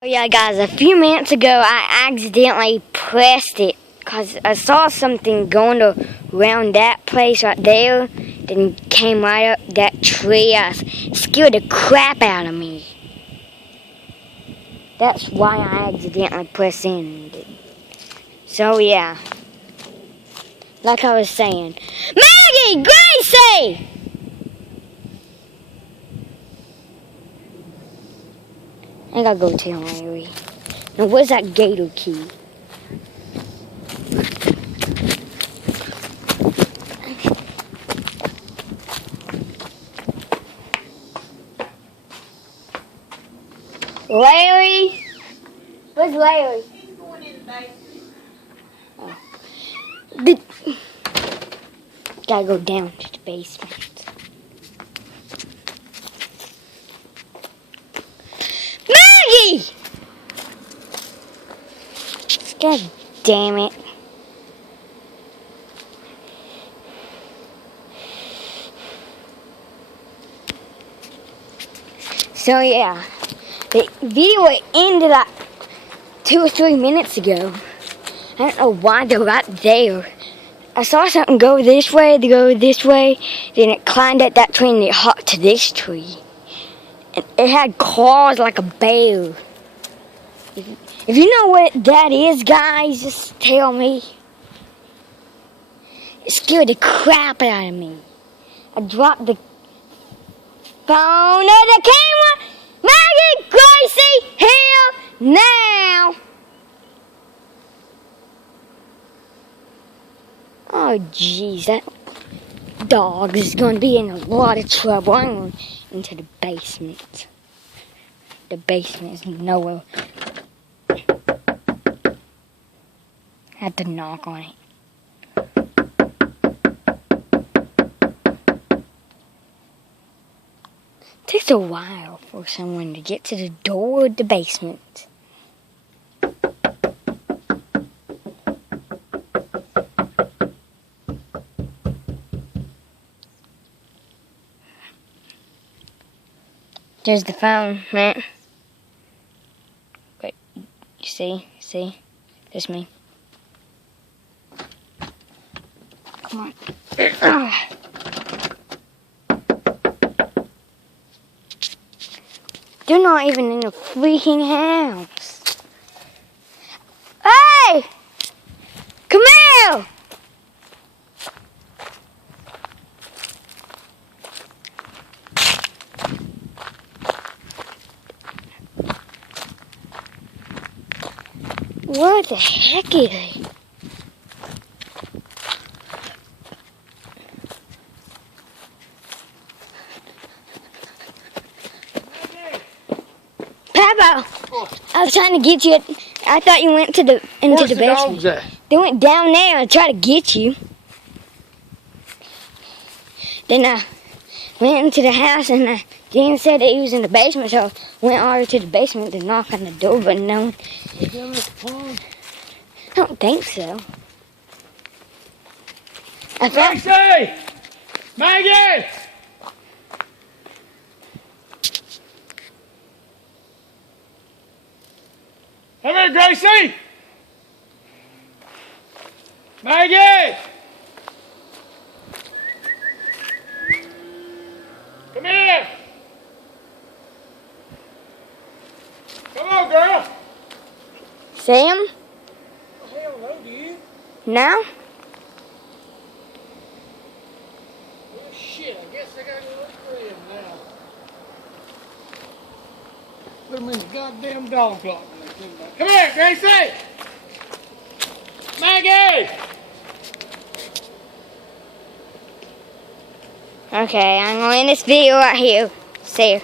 Yeah, guys, a few minutes ago I accidentally pressed it because I saw something going around that place right there, then came right up that tree. Scared the crap out of me. That's why I accidentally pressed in. So yeah, like I was saying, Maggie, Gracie! I gotta go tell Larry. Now where's that gator key? Larry? Where's Larry? He's going in the basement. Gotta go down to the basement. Maggie! God damn it. So yeah, the video ended like 2 or 3 minutes ago. I don't know why they're right there. I saw something go this way, then it climbed up that tree and it hopped to this tree. And it had claws like a bear. If you know what that is, guys, just tell me. It scared the crap out of me. I dropped the phone and the camera. Maggie, Gracie, here now. Oh, jeez, that dog is going to be in a lot of trouble. I'm going into the basement. The basement is nowhere. I had to knock on it. Takes a while for someone to get to the door of the basement. There's the phone, right? Wait, you see? There's me. Come on. They're not even in the freaking house. Hey! Come here! What the heck is it? Papa, I was trying to get you. I thought you went into the basement. Dogs at? They went down there and tried to get you. Then I went into the house and Dean said that he was in the basement, so I went over to the basement to knock on the door, but no one. I don't think so. I felt. Gracie! Maggie! Come here, Gracie! Maggie! Come here! Come on, girl! Sam? Hell no, do you? No? Well, shit, I guess I gotta look for him now. Put him in the goddamn dog clock. Come here, Gracie! Maggie! Okay, I'm going to end this video right here. See you.